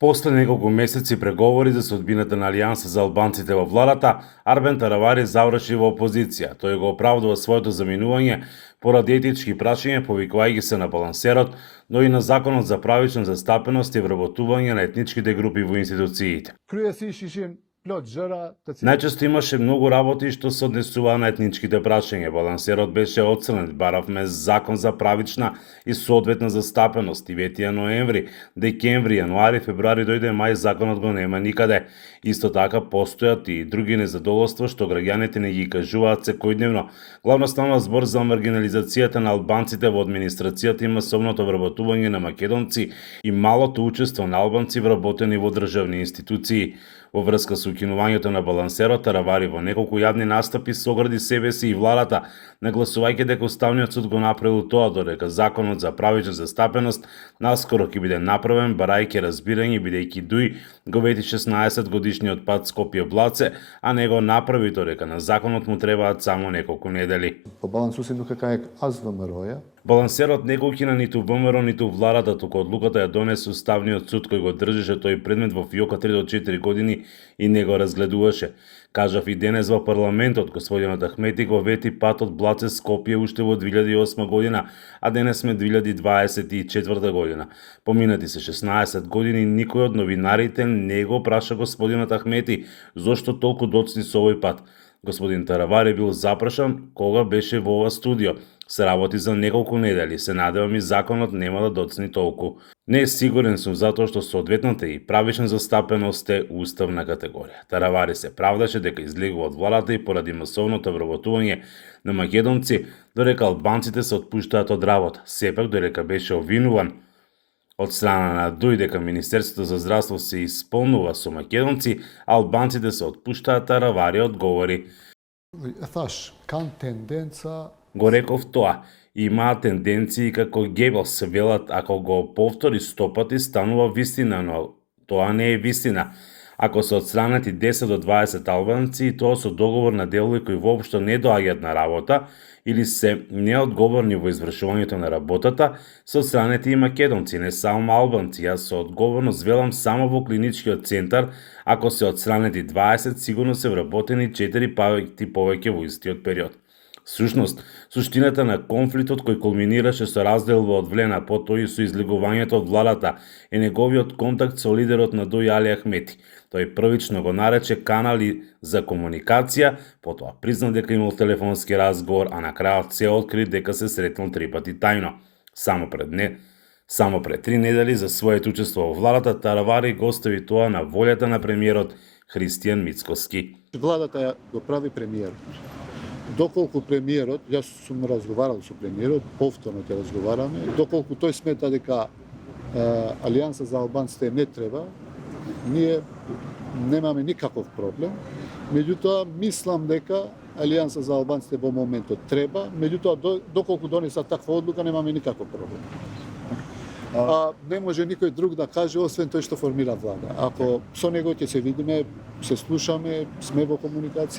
После неколку месеци преговори за судбината на Алијанса за албанците во владата, Арбен Таравари заврши во опозиција. Тој го оправдува своето заминување поради етички прашања, повикувајќи се на балансерот, но и на законот за правична застапеност и вработување на етничките групи во институциите. Најчесто имаше многу работи што се однесуваа на етничките прашања. Балансерот беше отцрнет, баравме закон за правична и соодветна застапеност. И ветија ноември, декември, јануари, февруари дојде мај, законот го нема никаде. Исто така постојат и други незадоволства што граѓаните не ги кажуваат секојдневно. Главно станува збор за маргинализацијата на албанците во администрацијата и масовното вработување на македонци и малото учество на албанци вработени во државни институции. Во врска со укинувањето на балансерот, Таравари во неколку јавни настапи согради себе си и владата, нагласувајќи дека Уставниот суд го направил тоа, додека законот за правична застапеност наскоро ќе биде направен, барајќи разбирање, бидејќи Дуј го вети 16-годишниот пат Скопје-Блаце, а не го направи, додека на законот му требаат само неколку недели. По балансу дука кај аз ВМРО-ја. Балансерот не го укина ниту ВМРО, ниту владата, туку одлуката ја донесе Уставниот суд, кој го држеше тој предмет во фиока 3 до 4 години и не го разгледуваше. Кажав и денес во парламентот, господинот Ахмети го вети патот Блаце Скопје уште во 2008 година, а денес сме 2024 година. Поминати се 16 години, никој од новинарите не го праша господинот Ахмети зошто толку доцни со овој пат. Господин Таравари бил запрашан кога беше во ова студио. Се работи за неколку недели, се надевам и законот нема да доцни толку. Не сигурен сум затоа што соодветната и правична застапеност е уставна категорија. Таравари се правдаше дека излегува од владата и поради масовното вработување на македонци, додека албанците се отпуштаат од работа. Сепак, додека беше обвинуван од страна на Дуј дека Министерството за здравство се исполнува со македонци, албанците се отпуштаат, Таравари одговори. Thаш, кан тенденца. Го реков тоа. Имаа тенденции како Гебелс, се велат, ако го повтори 100 пати станува вистина, но тоа не е вистина. Ако се отстранети 10 до 20 албанци, и тоа со договор на делови кои воопшто не доаѓаат на работа или се неодговорни во извршувањето на работата, се отстранети и македонци, не само албанци. Јас со одговорност велам само во клиничкиот центар, ако се отстранети 20, сигурно се вработени 4 пати повеќе во истиот период. Сушност, суштината на конфликтот кој кулминираше со разделба од Влена, потоа и со излегувањето од владата, е неговиот контакт со лидерот на Дуј Али Ахмети. Тој првично го нарече канали за комуникација, потоа призна дека имал телефонски разговор, а на крајот се откри дека се сретнал 3 пати тајно. Само пред 3 недели за своето учество во владата, Таравари го остави тоа на волјата на премиерот Христијан Мицкоски. Владата ја го прави премиерот. Доколку премиерот, јас сум разговарал со премиерот, повторно ќе разговараме, доколку тој смета дека Алијанса за албанците не треба, ние немаме никаков проблем. Меѓутоа, мислам дека Алијанса за албанците во моментот треба, меѓутоа, доколку донесат таква одлука, немаме никаков проблем. Не може никој друг да каже, освен тој што формира влада. Ако со него ќе се видиме, се слушаме, сме во комуникација.